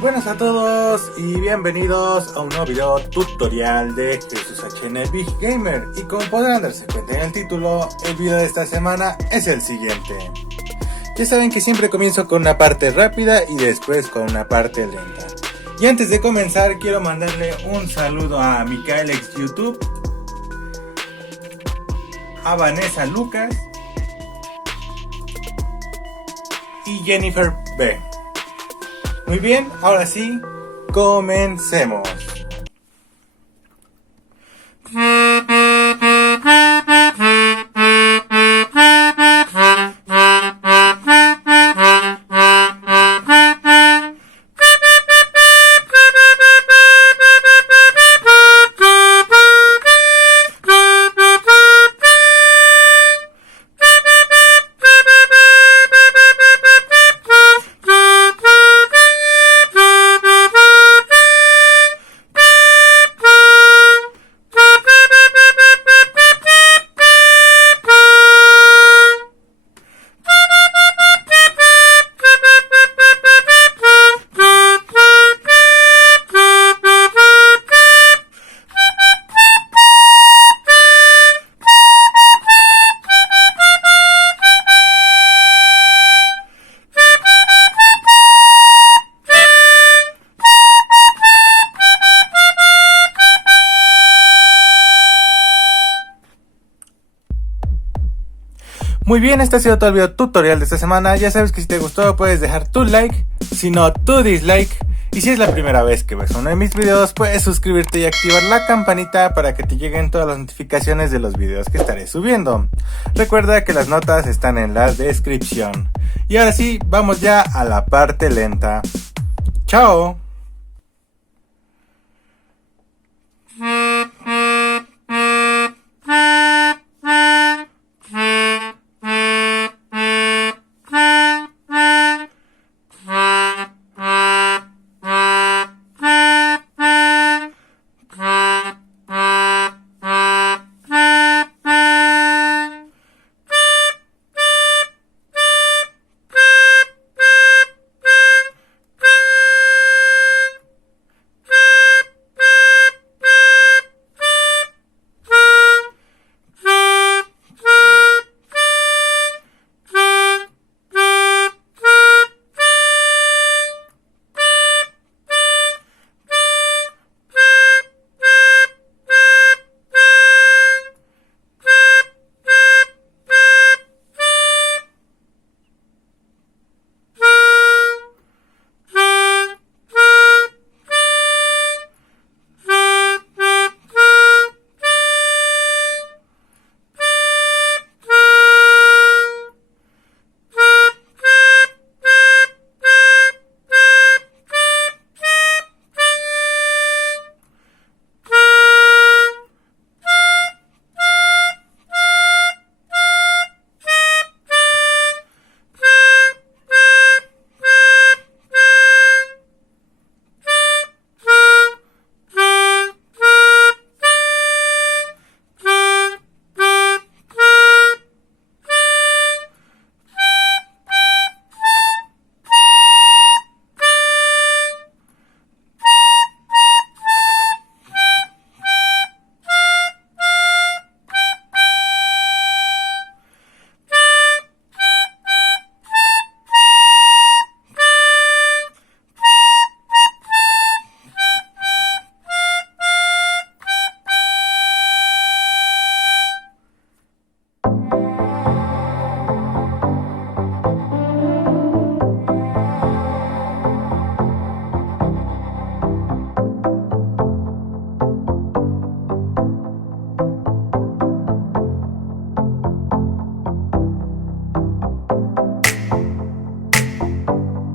Buenas a todos y bienvenidos a un nuevo video tutorial de Jesús HN Big Gamer. Y como podrán darse cuenta en el título, el video de esta semana es el siguiente. Ya saben que siempre comienzo con una parte rápida y después con una parte lenta. Y antes de comenzar quiero mandarle un saludo a Micael X YouTube, a Vanessa Lucas y Jennifer B. Muy bien, ahora sí, comencemos. Muy bien, este ha sido todo el video tutorial de esta semana. Ya sabes que si te gustó puedes dejar tu like, si no tu dislike. Y si es la primera vez que ves uno de mis videos, puedes suscribirte y activar la campanita para que te lleguen todas las notificaciones de los videos que estaré subiendo. Recuerda que las notas están en la descripción. Y ahora sí, vamos ya a la parte lenta. ¡Chao!